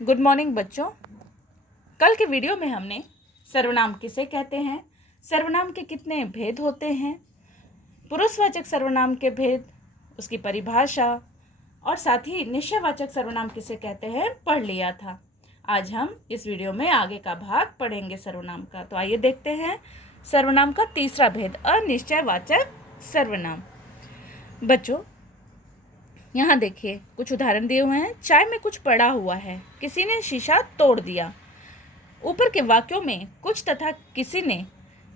Good morning बच्चों। कल के वीडियो में हमने सर्वनाम किसे कहते हैं, सर्वनाम के कितने भेद होते हैं, पुरुषवाचक सर्वनाम के भेद, उसकी परिभाषा और साथ ही निश्चयवाचक सर्वनाम किसे कहते हैं पढ़ लिया था। आज हम इस वीडियो में आगे का भाग पढ़ेंगे सर्वनाम का। तो आइए देखते हैं सर्वनाम का तीसरा भेद, अनिश्चयवाचक सर्वनाम। बच्चों यहाँ देखिए कुछ उदाहरण दिए हुए हैं। चाय में कुछ पड़ा हुआ है, किसी ने शीशा तोड़ दिया। ऊपर के वाक्यों में कुछ तथा किसी ने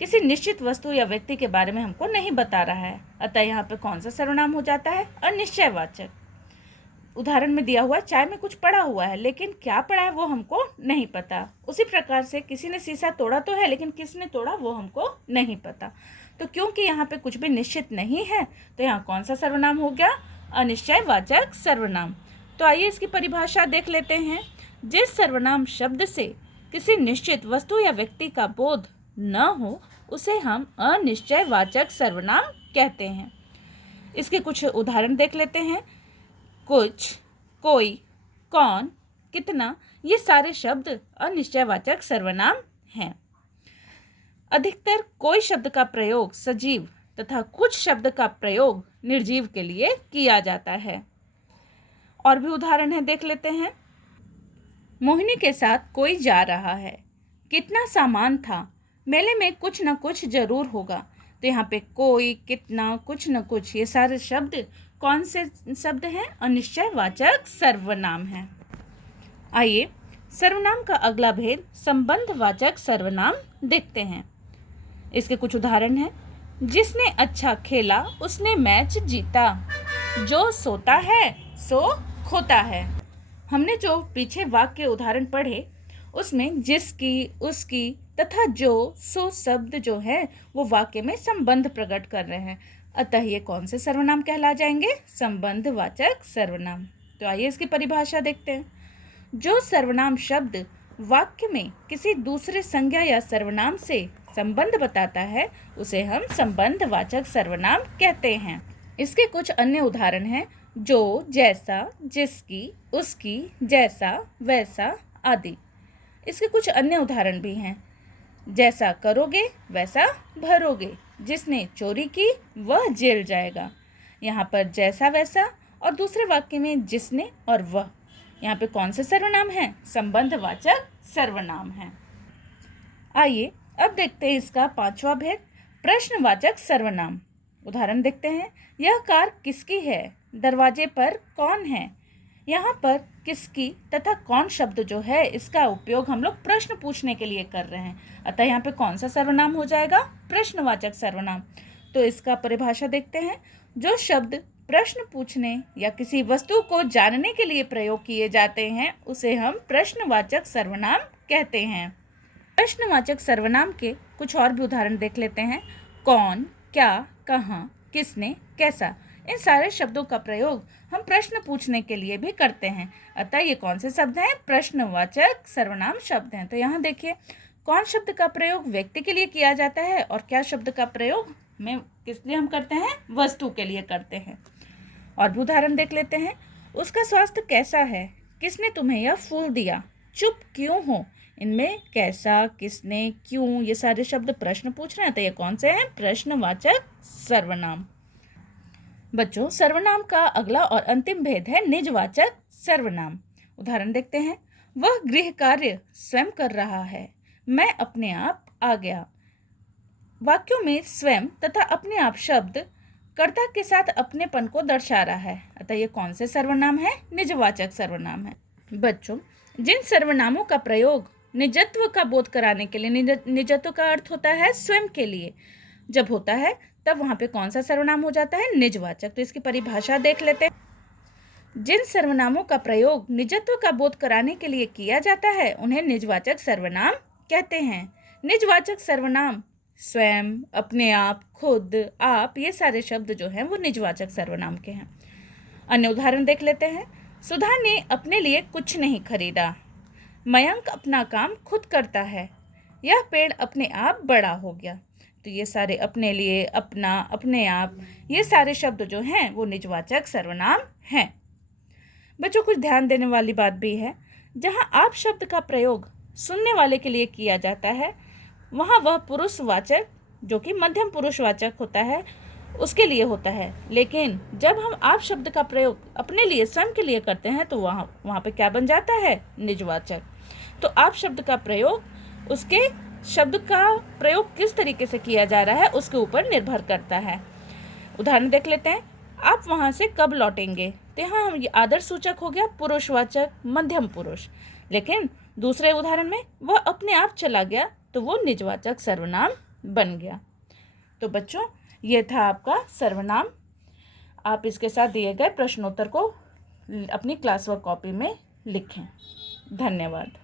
किसी निश्चित वस्तु या व्यक्ति के बारे में हमको नहीं बता रहा है, अतः यहाँ पे कौन सा सर्वनाम हो जाता है? अनिश्चयवाचक। उदाहरण में दिया हुआ चाय में कुछ पड़ा हुआ है, लेकिन क्या पड़ा है वो हमको नहीं पता। उसी प्रकार से किसी ने शीशा तोड़ा तो है, लेकिन किसने तोड़ा वो हमको नहीं पता। तो क्योंकि यहाँ पे कुछ भी निश्चित नहीं है, तो यहाँ कौन सा सर्वनाम हो गया? अनिश्चयवाचक सर्वनाम। तो आइए इसकी परिभाषा देख लेते हैं। जिस सर्वनाम शब्द से किसी निश्चित वस्तु या व्यक्ति का बोध न हो उसे हम अनिश्चयवाचक सर्वनाम कहते हैं। इसके कुछ उदाहरण देख लेते हैं। कुछ, कोई, कौन, कितना, ये सारे शब्द अनिश्चयवाचक सर्वनाम हैं। अधिकतर कोई शब्द का प्रयोग सजीव तथा कुछ शब्द का प्रयोग निर्जीव के लिए किया जाता है। और भी उदाहरण है, देख लेते हैं। मोहिनी के साथ कोई जा रहा है। कितना सामान था, मेले में कुछ न कुछ जरूर होगा। तो यहाँ पे कोई, कितना, कुछ न कुछ, ये सारे शब्द कौन से शब्द हैं? अनिश्चयवाचक सर्वनाम हैं। आइए सर्वनाम का अगला भेद संबंधवाचक सर्वनाम देखते हैं। इसके कुछ उदाहरण हैं। जिसने अच्छा खेला उसने मैच जीता। जो सोता है सो खोता है। हमने जो पीछे वाक्य उदाहरण पढ़े उसमें जिसकी, उसकी तथा जो, सो शब्द जो है वो वाक्य में संबंध प्रकट कर रहे हैं, अतः ये कौन से सर्वनाम कहला जाएंगे? संबंधवाचक सर्वनाम। तो आइए इसकी परिभाषा देखते हैं। जो सर्वनाम शब्द वाक्य में किसी दूसरे संज्ञा या सर्वनाम से संबंध बताता है उसे हम संबंधवाचक सर्वनाम कहते हैं। इसके कुछ अन्य उदाहरण हैं। जो, जैसा, जिसकी, उसकी, जैसा, वैसा आदि। इसके कुछ अन्य उदाहरण भी हैं। जैसा करोगे वैसा भरोगे। जिसने चोरी की वह जेल जाएगा। यहाँ पर जैसा, वैसा और दूसरे वाक्य में जिसने और वह, यहाँ पे कौन से सर्वनाम हैं? संबंधवाचक सर्वनाम हैं। आइए अब देखते हैं इसका पांचवा भेद, प्रश्नवाचक सर्वनाम। उदाहरण देखते हैं। यह कार किसकी है? दरवाजे पर कौन है? यहाँ पर किसकी तथा कौन शब्द जो है इसका उपयोग हम लोग प्रश्न पूछने के लिए कर रहे हैं, अतः यहाँ पे कौन सा सर्वनाम हो जाएगा? प्रश्नवाचक सर्वनाम। तो इसका परिभाषा देखते हैं। जो शब्द प्रश्न पूछने या किसी वस्तु को जानने के लिए प्रयोग किए जाते हैं उसे हम प्रश्नवाचक सर्वनाम कहते हैं। प्रश्नवाचक सर्वनाम के कुछ और भी उदाहरण देख लेते हैं। कौन, क्या, कहाँ, किसने, कैसा, इन सारे शब्दों का प्रयोग हम प्रश्न पूछने के लिए भी करते हैं, अतः ये कौन से शब्द हैं? प्रश्नवाचक सर्वनाम शब्द हैं। तो यहाँ देखिए कौन शब्द का प्रयोग व्यक्ति के लिए किया जाता है और क्या शब्द का प्रयोग में किस लिए हम करते हैं? वस्तु के लिए करते हैं। और भी उदाहरण देख लेते हैं। उसका स्वास्थ्य कैसा है? किसने तुम्हें यह फूल दिया? चुप क्यों हो? इनमें कैसा, किसने, क्यों, ये सारे शब्द प्रश्न पूछ रहे हैं, तो ये कौन से हैं? प्रश्नवाचक सर्वनाम। बच्चों सर्वनाम का अगला और अंतिम भेद है निजवाचक सर्वनाम। उदाहरण देखते हैं। वह गृह कार्य स्वयं कर रहा है। मैं अपने आप आ गया। वाक्यों में स्वयं तथा अपने आप शब्द कर्ता के साथ अपनेपन को दर्शा रहा है, अतः ये कौन से सर्वनाम है? निजवाचक सर्वनाम है। बच्चों जिन सर्वनामों का प्रयोग निजत्व का बोध कराने के लिए, निजत्व का अर्थ होता है स्वयं के लिए, जब होता है तब वहाँ पे कौन सा सर्वनाम हो जाता है? निजवाचक। तो इसकी परिभाषा देख लेते हैं। जिन सर्वनामों का प्रयोग निजत्व का बोध कराने के लिए किया जाता है उन्हें निजवाचक सर्वनाम कहते हैं। निजवाचक सर्वनाम स्वयं, अपने आप, खुद, आप, ये सारे शब्द जो हैं वो निजवाचक सर्वनाम के हैं। अन्य उदाहरण देख लेते हैं। सुधा ने अपने लिए कुछ नहीं खरीदा। मयंक अपना काम खुद करता है। यह पेड़ अपने आप बड़ा हो गया। तो ये सारे अपने लिए, अपना, अपने आप, ये सारे शब्द जो हैं वो निजवाचक सर्वनाम हैं। बच्चों कुछ ध्यान देने वाली बात भी है। जहाँ आप शब्द का प्रयोग सुनने वाले के लिए किया जाता है वहाँ वह पुरुषवाचक जो कि मध्यम पुरुषवाचक होता है उसके लिए होता है। लेकिन जब हम आप शब्द का प्रयोग अपने लिए स्वयं के लिए करते हैं तो वहाँ पे क्या बन जाता है? निजवाचक। तो आप शब्द का प्रयोग उसके शब्द का प्रयोग किस तरीके से किया जा रहा है उसके ऊपर निर्भर करता है। उदाहरण देख लेते हैं। आप वहाँ से कब लौटेंगे? तो यहाँ हम ये आदर्श सूचक हो गया पुरुषवाचक मध्यम पुरुष। लेकिन दूसरे उदाहरण में वह अपने आप चला गया तो वो निजवाचक सर्वनाम बन गया। तो बच्चों ये था आपका सर्वनाम। आप इसके साथ दिए गए प्रश्नोत्तर को अपनी क्लास वर्क कॉपी में लिखें। धन्यवाद।